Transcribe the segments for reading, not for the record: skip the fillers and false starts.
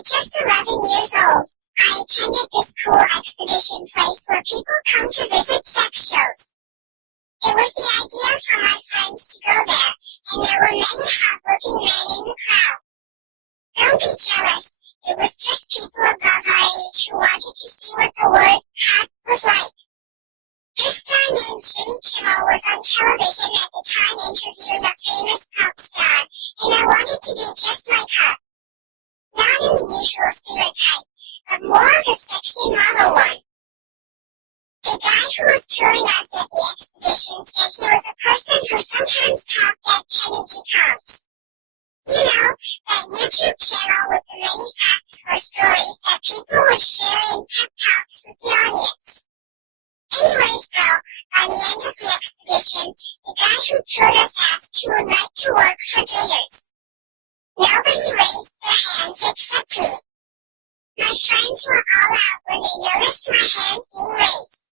At just 11 years old, I attended this cool expedition place where people come to visit sex shows. It was the idea for my friends to go there, and there were many hot-looking men in the crowd. Don't be jealous. It was just people above our age who wanted to see what the word hot was like. This guy named Jimmy Kimmel was on television at the time interviewing a famous pop star, and I wanted to be just like her. Not in the usual singer type, but more of a sexy model one. The guy who was touring us at the expedition said he was a person who sometimes talked at 1080 comps. You know, that YouTube channel with the many facts or stories that people would share in pep talks with the audience. Anyways though, by the end of the expedition, the guy who toured us asked who would like to work for gators. Nobody raised their hands except me. My friends were all out when they noticed my hand being raised.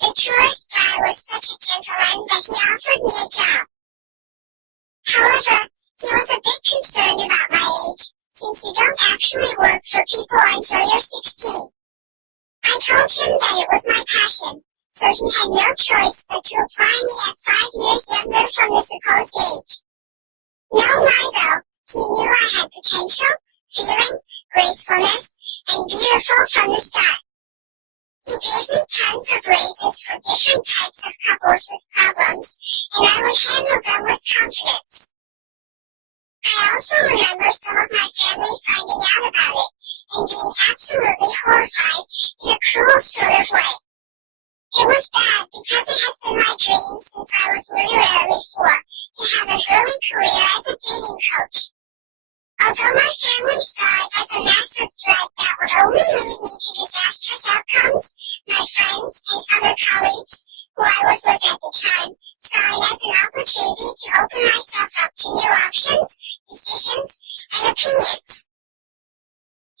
The tourist guy was such a gentleman that he offered me a job. However, he was a bit concerned about my age, since you don't actually work for people until you're 16. I told him that it was my passion, so he had no choice but to apply me at 5 years younger from the supposed age. No lie though, he knew I had potential, feeling, gracefulness, and beautiful from the start. He gave me tons of raises for different types of couples with problems, and I would handle them with confidence. I also remember some of my family finding out about it and being absolutely horrified in a cruel sort of way. It was bad because it has been my dream since I was literarily 4 to have an early career as a dating coach. Although my family saw it as a massive threat that would only lead me to disastrous outcomes, my friends and other colleagues, who I was with at the time, saw it as an opportunity to open myself up to new options, decisions, and opinions.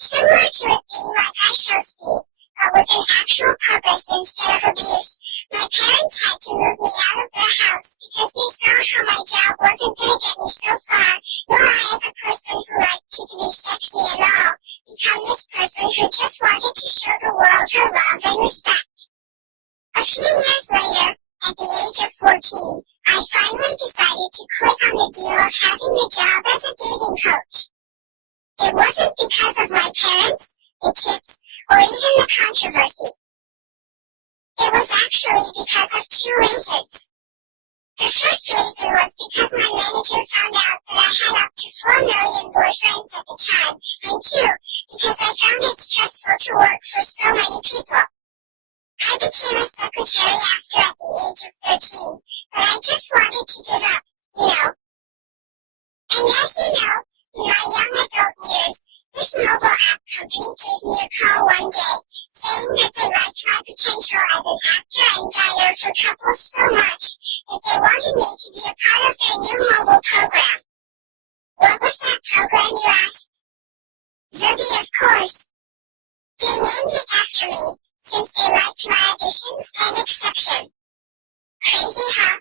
Similar to it being like IShowspeed, but with an actual purpose instead of abuse, my parents had to move me out of their house because they saw how my job wasn't going to get me so far, nor I as a person who liked to be sexy and all, become this person who just wanted to show the world her love and respect. A few years later, at the age of 14, I finally decided to quit on the deal of having the job as a dating coach. It wasn't because of my parents, the tips, or even the controversy. It was actually because of 2 reasons. The first reason was because my manager found out that I had up to 4 million boyfriends at the time, and 2, because I found it stressful to work for so many people. I became a secretary after at the age of 13, but I just wanted to give up, you know. And as you know, in my young adult years, this mobile app company gave me a call one day, saying that they liked my potential as an actor and guider for couples so much that they wanted me to be a part of their new mobile program. What was that program, you ask? Zoogie, of course. They named it after me, since they liked my auditions and exception. Crazy, huh?